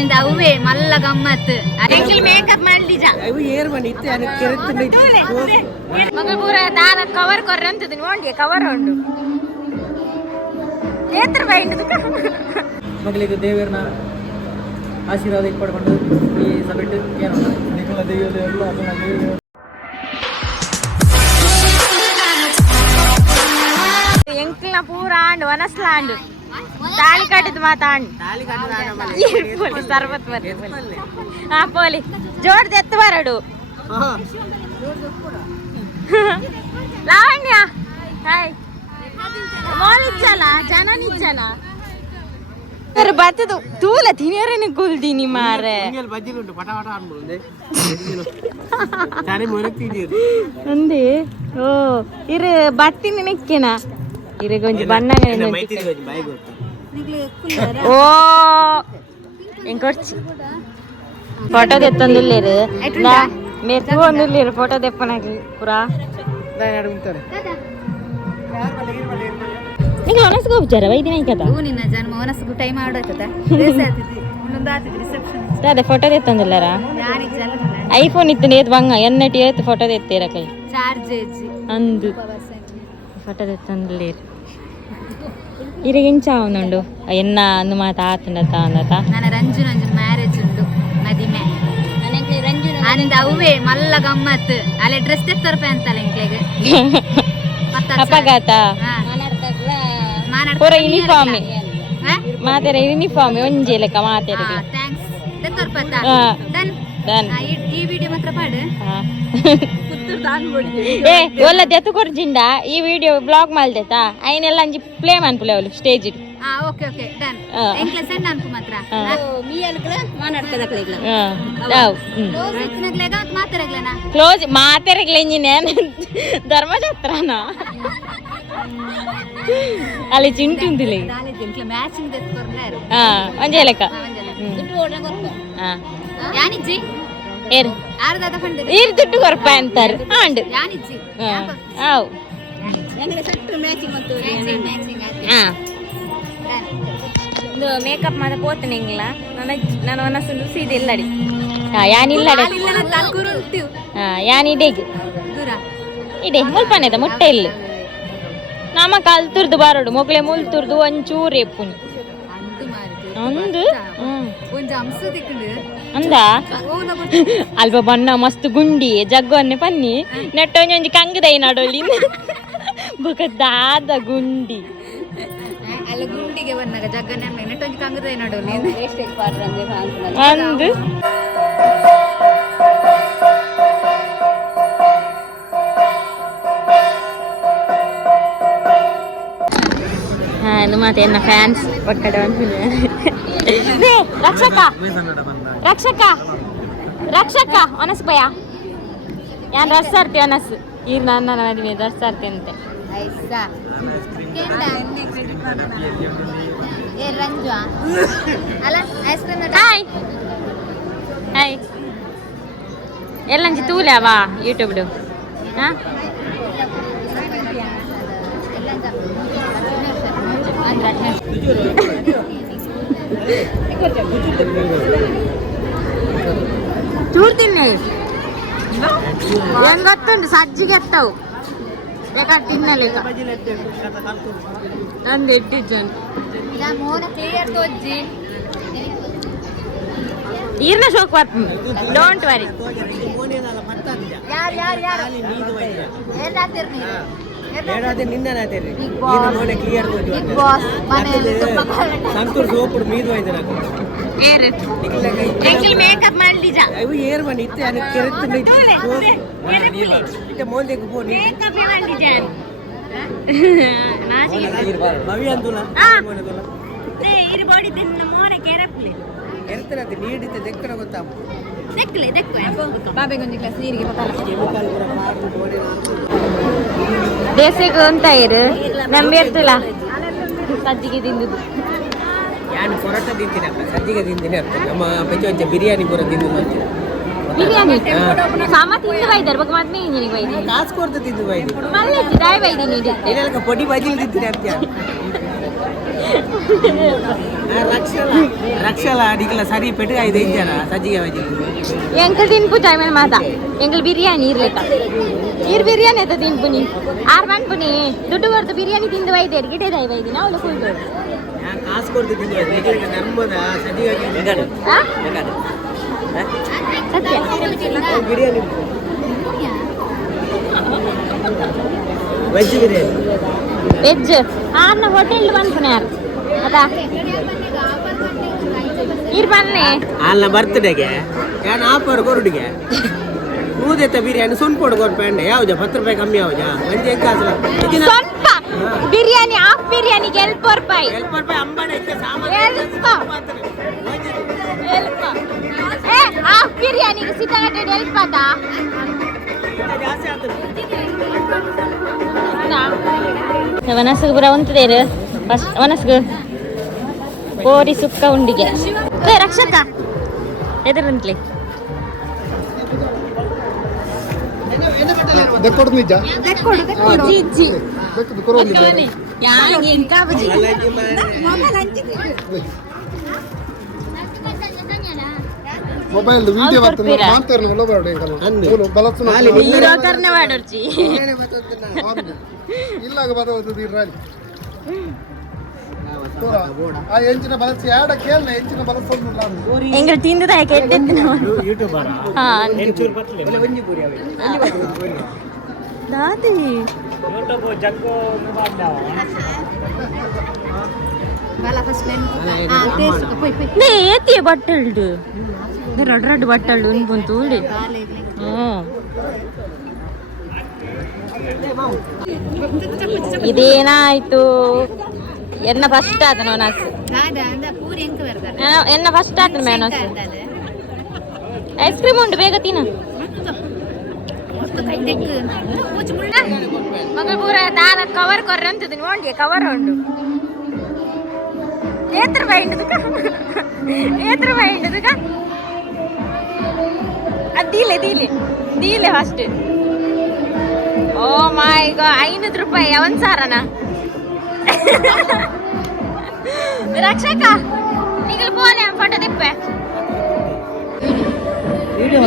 ಅದರಿಂದ ಅವೇ ಮಲ್ಲ ಗಮ್ಮತ್ ಎಂಕ್ಲಿ ಮೇಕಪ್ ಮಾಡ್ಲಿಜ ಅವು ಏರ್ ಬನ್ನಿತ್ತು ಅದಕ್ಕೆ ಕೆರೆತ್ತು ಮಗ ಪೂರ ದಾನ ಕವರ್ ಕೊರ್ರೆ ಅಂತದಿನಿ ಓಂಡಿ ಕವರ್ ಉಂಡು ಏತ್ರ ಬೈಂಡು ಮಗಳಿಗೆ ದೇವರನ್ನ ಆಶೀರ್ವಾದ ಪಡ್ಕೊಂಡು ಈ ಸಭೆಟ್ಟು ಏನು ನಿಖಲ ದೇವಲ್ಲ ಎಂಕ್ಲ ಪೂರ ಆಂಡು ವನಸ್ಲಾಂಡು ತಾಳಿ ಕಟ್ಟಿದ್ ಮಾತಾಂಡು ಸರ್ಬತ್ ಬರ್ರಿ ಹಾ ಪೋಲಿ ಜೋಡ್ದು ಎತ್ತು ಬರಡು ಲಾವಣ್ಯ ಹಾಯ್ ಮೋಳಿಚ್ಚಲ ಜನ ನಿಚ್ಚಲ ಬರ್ತದು ತೂಲ ತಿನ್ಯಾರೇನೆ ಗುಲ್ದಿನಿ ಮಾರೆ ಅಂದೆ ಓ ಇರು ಬತ್ತಿನ ನೆಕ್ಕೆನಾ ಇರಗ ಒಂಜಿ ಬಣ್ಣಗ ಓ ಎಂಕೊರ್ಚಿ ಫೋಟೋ ತೆತ್ತೊಂದುಲ್ಲೇರು ಮೇರ್ ತೂ ಒಂದುಲ್ಲೇರು ಫೋಟೋ ತೆಪ್ಪನಾಗಿ ಪೂರಾ ನಿಂಗೆ ಒನಸ್ಗೆ ಹೋಗ್ಚಾರ ವೈದಿನ ಕದ ನಿನ್ನ ಜನ್ಮ ಒನಸ್ಗು ಟೈಮ್ ಆಡೋಯ್ತದ ಅದೇ ಫೋಟೋ ತೆತ್ತೊಂದಿಲ್ಲಾರ ಐಫೋನ್ ಇತ್ತು ಏತ್ ಬಂಗ ಎನ್ನಟಿ ಏತ್ ಫೋಟೋ ತೆತ್ತೀರ ಕೈ ಚಾರ್ಜ್ ಅಂದು ಫೋಟೋ ತೆತ್ತೊಂದಿಲ್ಲೇರು ಇರಗಿಂಚ ಅವನುಂಡು ಎನ್ನ ಅಂದು ಮಾತ ಆತಂಡತ ಅಂದತ ನನ್ನ ರಂಜು ಮ್ಯಾರೇಜ್ ಉಂಡು ಮದಿಮೆ ಆನಂದ ಅವೇ ಮಲ್ಲ ಗಮ್ಮತ್ ಅಲ್ಲೇ ಡ್ರೆಸ್ ತೆತ್ತೋರ್ಪೆ ಅಂತಲ್ಲ ಎಂಕ್ಲೆಗೆ ಅಪಘಾತ ಪೂರ ಯೂನಿಫಾರ್ಮ್ ಮಾತೆರ ಯೂನಿಫಾರ್ಮ್ ಒಂಜಿ ಲೆಕ್ಕ ಮಾತೆರ ಥ್ಯಾಂಕ್ಸ್ ತೆತ್ತೋರ್ಪತ್ತ ಡನ್ ಈ ವಿಡಿಯೋ ಮಾತ್ರ ಪಾಡು ಏ ಒಲ್ಲ ದೆತ್ತು ಕೊರ್ಜಿಂಡ ಈ ವಿಡಿಯೋ ಬ್ಲಾಗ್ ಮಲ್ದೆತಾ ಐನೆಲ್ಲ ಅಂಜಿ ಪ್ಲೇ ಮನ್ಪುಲೆ ಅವಳು ಸ್ಟೇಜ್ ಇಡು ಓಕೆ ಓಕೆ ಡನ್ ಎಂಕ್ಲೆ ಸೆಂಡ್ ಅನ್ಕು ಮಾತ್ರ ಮೀ ಅನ್ಕಲ ಮಾನಾಡ್ಕದಕ್ಲೆಗ್ಲ ಕ್ಲೋಸ್ ಇತ್ನಗ್ಲೆಗ ಮಾತೆರಗ್ಲನ ಕ್ಲೋಸ್ ಮಾತೆರಗ್ಲೆ ಇಂಜಿನೆ ಧರ್ಮಛತ್ರನ ಅಲ್ಲಿ ಚಿಂಟು ಉಂದಿಲ್ಲ ಎಂಕ್ಲೆ ಮ್ಯಾಚಿಂಗ್ ದೆತ್ತು ಕೊರ್ಲಾರು ಒಂಜೆ ಲೆಕ್ಕ ದುಡ್ಡು ಓಡ್ನ ಕೊರ್ಪ ಯಾನಿಜ್ಜಿ ಏರ್ ಆರ್ದಾದ ಫಂಡ್ ಈರ್ ದುಡ್ಡು ಕೊರ್ಪ ಅಂತಾರೆ ಆಂಡ್ ಯಾನಿಜ್ಜಿ ಆವ್ ಎಂಗ್ಲೆ ಸೆಟ್ ಮ್ಯಾಚಿಂಗ್ ಮತ್ತು ಮ್ಯಾಚಿಂಗ್ ಹಾ ಇದು ಮೇಕಪ್ ಮಾಡ ಪೋತನೆ ಎಂಗ್ಲ ನಾನು ಒನಸು ಸೀದೆ ಇಲ್ಲಡಿ ಯಾನಿಲ್ಲ ಯಾನಿಡೆಗ್ ಇಡೆ ಮುಲ್ಪನೆದ ಮುಟ್ಟೆ ಇಲ್ಲ ನಮ್ಮ ಕಾಲ್ ತುರ್ದು ಬಾರೋಡು ಮೊಗ್ಲೆ ಮುಲ್ ತುರ್ದು ಒಂಚೂರು ಎಪ್ಪುನಿ ಅಂದು ಅಂದ ಅಲ್ಪ ಬಣ್ಣ ಮಸ್ತ್ ಗುಂಡಿ ಜಗ್ಗನ್ನೆ ಪನ್ನಿ ನೆಟ್ಟೊಂಜಿ ಕಂಗದೈ ನಡೋಲಿ ಬುಕದಾದ ಗುಂಡಿ ಅಲ್ಲ ಗುಂಡಿಗೆ ಬಂದಾಗ ಜಗ್ಗನ್ನೆ ನೆಟ್ಟೊಂಜಿ ಕಂಗದೈ ನಡೋಲಿ ಅಂದು ಮತ್ತೆ ಎನ್ನ ಫ್ಯಾನ್ಸ್ ಒಕ್ಕಡೆ ರಕ್ಷಕ ರಕ್ಷಕ ರಕ್ಷಕ ಒನಸ್ ಭಯ ಯಾನ್ ರಸ್ ಆರ್ತಿ ಒನಸ್ ಈಗ ನನ್ನ ಮದುವೆ ರಸ್ ಆರ್ತಿ ಅಂತೆ ಹಾಯ್ ಹಾಯ್ ಎಲ್ಲಂಜಿ ತೂಲೆ ಅವಾ ಯೂಟ್ಯೂಬ್ಡು ಹಾ ಚೂರು ತಿನ್ನಿ ಏನ್ ಗೊತ್ತುಂಟು ಸಜ್ಜಿಗೆ ಎತ್ತವು ಬೇಕಾದ್ರೆ ತಿನ್ನಲೇಕ ನಂದು ಎಟ್ಟಿಜ್ಜನು ಈರ್ನ ಶೋಕ್ ಬರ್ತೀನಿ ಡೋಂಟ್ ವರಿ ಮೇಕಪ್ ಮಾಡ್ಲಿಜ ಏರ್ ಬನ್ನಿತ್ತು ಅದಕ್ಕೆ ಕೆರೆತ್ತು ಮೋದಿಗೆ ಫೋನ್ ಭವಿ ಅಂತಲ್ಲ ಇರು ಬಾಡಿ ತಿನ್ನ ಮೋನೆ ಕೆರಪ್ಲಿ ಎರ್ತನಂತೆ ನೀಡಿತೆ ದೆಕ್ಕನ ಗೊತ್ತಾ ದೆಕ್ಕಲೆ ದೆಕ್ಕ ಬಾಬೆಗೆ ಒಂದು ಗ್ಲಾಸ್ ನೀರಿಗೆ ದೇಸಿಗೆ ಅಂತ ಇರು ನಮ್ಗೆ ಇರ್ತಿಲ್ಲ ಸಜ್ಜಿಗೆ ತಿಂದುದು ಯಾನು ಪೊರೋಟ ತಿಂತೀನಪ್ಪ ಸಜ್ಜಿಗೆ ತಿಂತೀನಿ ಅಂತ ನಮ್ಮ ಪೆಚ್ಚ ಬಿರಿಯಾನಿ ಪೂರ ತಿಂದು ಮಾಡ್ತೀನಿ ಬಿರಿಯಾನಿ ಸಾಮ ತಿಂದು ಬೈದಾರೆ ಬಗ್ ಮತ್ತೆ ಇಂಜಿನಿಗೆ ಬೈದಿ ಕಾಸು ಕೊಡ್ತಾ ತಿಂದು ಬೈದಿ ಮಲ್ಲೆ ದಾಯ್ ಬೈದಿ ನೀಡಿ ಇಲ್ಲ ಪೊಡಿ ಬಜಿಲ್ ತಿಂತೀನಿ ಅಂತ ರಕ್ಷಲ ಅಡಿಗೆಲ್ಲ ಸರಿ ಪೆಟ್ಟು ಐದು ಜನ ಸಜ್ಜಿಗೆ ಬಜ್ಜಿ ಎಂಕಲ್ ತಿನ್ಪು ಜಾಯ್ಮನ್ ಮಾತಾ ಎಂಕಲ್ ಬಿರಿಯಾನಿ ಇರ್ಲೆಕ್ಕ ಬಿರಿಯಾನಿ ಅಂತ ತಿನ್ಪು ನೀ ಆರ್ ಮಾಡ್ಪುನಿ ದುಡ್ಡು ಬರ್ತು ಬಿರಿಯಾನಿ ತಿಂದು ವೈದ್ಯರು ಗಿಡದ ವೈದ್ಯ ನಾವು ಕುಯ್ದು ಕಾಸು ಕೊಡ್ತಿದ್ದೀನಿ ಧರ್ಮದ ಸಜ್ಜಿಗೆ ಸತ್ಯ ಬಿರಿಯಾನಿ ವೆಜ್ ಬಿರಿಯಾನಿ ವೆಜ್ ಆನ ಹೋಟೆಲ್ ಬಂದ್ಪುನ ಯಾರು ಅದಾ ಇರ್ ಬನ್ನಿ ಅಲ್ಲ ಬರ್ತ್ಡೇಗೆ ನಾನು ಆಫರ್ ಕೊರಡಿಗೆ ಊದೆತ್ತ ಬಿರಿಯಾನಿ ಸೊನ್ಪೊಡು ಕೊಡ್ಪೇಂಡೆ ಯಾವ್ದು 10 ರೂಪಾಯಿ ಕಮ್ಮಿ ಯಾವ್ದು ಮಂಜೆ ಕಾಸಲ ಸ್ವಲ್ಪ ಬಿರಿಯಾನಿ ಹಾಫ್ ಬಿರಿಯಾನಿಗೆ 12 ರೂಪಾಯಿ ಅಂಬಾಡೆ ಹಾಫ್ ಬಿರಿಯಾನಿಗೆ ಸಿದ್ಧಗಟ್ಟೆ 12 ಪಾತ ವನಸ್ಗೆ ಬರ ಉಂಟದೇರು ಫಸ್ಟ್ ವನಸ್ಗೆ ಕೋರಿ ಸುಕ್ಕ ಉಂಡಿಗೆ ರಕ್ಷಕ ಎದುರಂತ್ಲಿ ಮೊಬೈಲ್ ವಿಡಿಯೋ ಇಲ್ಲಾಗ ಬದೋದು ಇರ್ರಾಲಿ ಆ ಎಂಚಿನ ಬಲಸಿ ಯಾಡ ಕೇಳನ ಎಂಚಿನ ಬಲಸೊಂದು ನಾನು ಎಂಗ ತಿಂದದ ಕೆಟ್ಟೆತ್ತು ನಾವು ಯೂಟ್ಯೂಬರ್ ಹಾ ಎಂಚೂರು ಪತ್ಲೆ ಒಳ್ಳೆ ಒಂಜಿ ಪೂರಿ ಅವೆ ದಾದಿ ಯೂಟ್ಯೂಬ್ ಜಗ್ಗೋ ಮುಬಾಂದಾವ ಬಾಲ ಫಸ್ಟ್ ನೇ ಏತಿ ಬಟ್ಟಲ್ಡು ರಡ್ ಬಟ್ಟಲ್ಡು ಅನ್ಕೊಂತು ಉಳಿ ಇದೇನಾಯ್ತು ಎನ್ನ ಫಸ್ಟ್ ಆತ ನೋನಸ್ ಎನ್ನ ಫಸ್ಟ್ ಆತ ಮೇನಸ್ ಐಸ್ ಕ್ರೀಮ್ ಉಂಟು ಬೇಗ ತಿನ್ನು ಮಗ ಪೂರ ದಾನ ಕವರ್ ಕೊರ್ರೆ ಅಂತದಿನಿ ಓಂಡಿ ಕವರ್ ಉಂಡು ಏತ್ರ ಬೈಂಡದುಕ ದೀಲೆ ದೀಲೆ ಫಸ್ಟ್ ಓ ಮೈ ಗಾ 500 ರೂಪಾಯಿ ಅವನ್ ಸಾರನ ರಕ್ಷಕ ನಿಗಲ್ ಬೋಲೆ ಫೋಟೋ ತಿಪ್ಪೆ ವಿಡಿಯೋ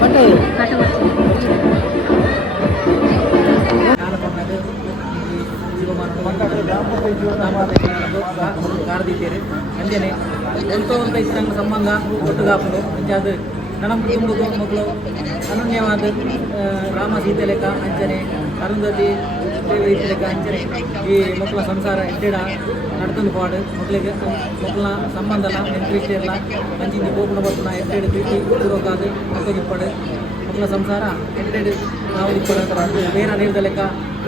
ಫೋಟೋ ಕಾಡ್ದಿದ್ದೀರಿ ಅಂಜನೆ ಎಂತೋ ಅಂತ ಇಷ್ಟಂಗ ಸಂಬಂಧ ಒಟ್ಟುಗಾಪಲು ಅಂಜಾದು ನನಂಬ ತುಂಬುದು ಮಕ್ಕಳು ಅನನ್ಯವಾದ ರಾಮ ಸೀತೆ ಲೆಕ್ಕ ಅಂಚನೆ ಅರುಂಧತಿ ದೇವಿ ಲೆಕ್ಕ ಅಂಚನೆ ಈ ಮಕ್ಕಳ ಸಂಸಾರ ಎಡ್ಡೆಡ ನಡ್ಕೊಂಡು ಪಾಡು ಮಕ್ಕಳಿಗೆ ಮಕ್ಕಳ ಸಂಬಂಧನ ಎಂಟ್ರಿಸ್ಟ್ ಎಲ್ಲ ಅಂಚಿಂದಿ ಕೋಪುನ ಬರ್ತನ ಎಡ್ಡೆಡು ಪ್ರೀತಿ ಇರೋಕಾದು ಮಕ್ಕಳಿಗೆ ಇಪ್ಪಡು ಮಕ್ಕಳ ಸಂಸಾರ ಎಡ್ಡೆಡು ನಾವು ಇಪ್ಪಡು ಬೇರೆ ನೀರ್ದ ಲೆಕ್ಕ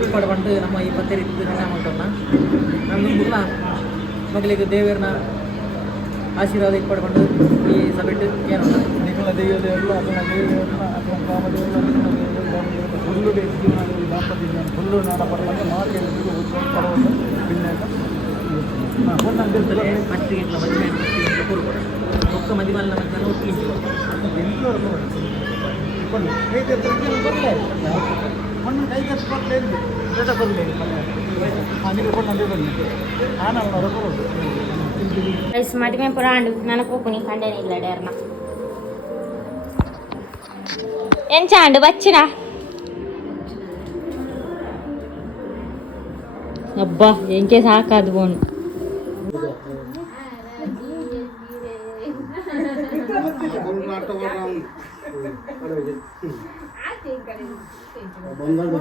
ಇಪ್ಪಡು ಬಂದು ನಮ್ಮ ಈ ಪತ್ತೆರಿ ನಿರ್ಣಯ ಮಾಡ್ತವನ್ನ ನಮ್ಮ ಮಕ್ಕಳ ಮಕ್ಕಳಿಗೆ ದೇವರನ್ನ ಆಶೀರ್ವಾದ ಇಟ್ಪಡ್ಕೊಂಡು ಈ ಸಭೆಟ್ಟು ಏನು ನಿಖಲ ದೇವತೆಯಲ್ಲ ಅದನ್ನ ದೇವರನ್ನ ಅಥವಾ ಕಾಮದೇವರನ್ನ ಫುಲ್ಲು ಜೀವನ ದಾಂಪತ್ಯ ಫುಲ್ಲು ನಾಡ ಪರವಾಗಿ ಮಾತೆಯಲ್ಲಿದ್ದು ಪರವನ್ನು ಫಸ್ಟ್ ಇಟ್ಲ ಮದುವೆ ಕೊಡ್ಕೊಡ ಒಕ್ಕ ಮದಿಮಲ್ಲ ಮಧ್ಯಾಹ್ನ ಒಟ್ಟಿಗೆ ಬೆಂಗಳೂರು ಬರಲಿ ಬರಲೇ ಮಣ್ಣು ಕೈ ಕಟ್ಟು ಬರಲೇ ಬೇಟ ಬರಲೇ ನೀವು ಕೊಂಡೇ ಬರಲಿ ನಾನು ಬರೋದು ಐಸ್ ಮದಿಮೆ ಪುರಾಂಡು ನನಗೆ ಹೋಗ್ನಿ ಕಂಡೇನೆ ಇಲ್ಲ ಡೇರ್ನ ಎಂಚಾಂಡು ಬಚ್ಚಿರಾ ಅಬ್ಬಾ ಎಂಕೆ ಸಾಕಾದು ಬೋನು ಬಂಗಾಳ